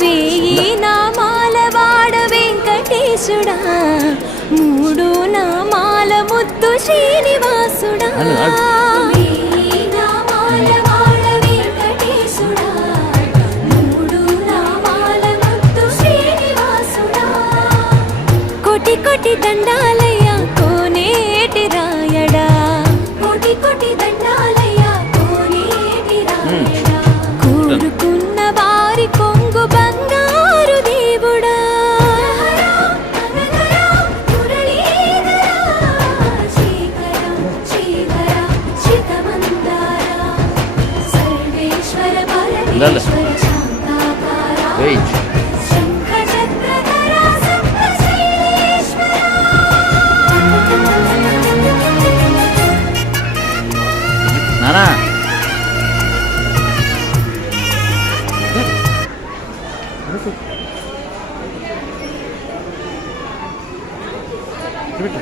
వేయి నామాల వాడ వెంకటేశుడా, మూడు నామాల ముద్దు శ్రీనివాసుడా. వేయి నామాల వాడ వెంకటేశుడా, మూడు నామాల ముద్దు శ్రీనివాసుడా. కోటి కోటి దండాలయ్యా కోనేటి రాయడా, కోటి కోటి దండాలయ్యా కోనేటి రాయడా. కోరుకున్న వారి కొంగు బంగారు దేవుడా. నానా పెట్టు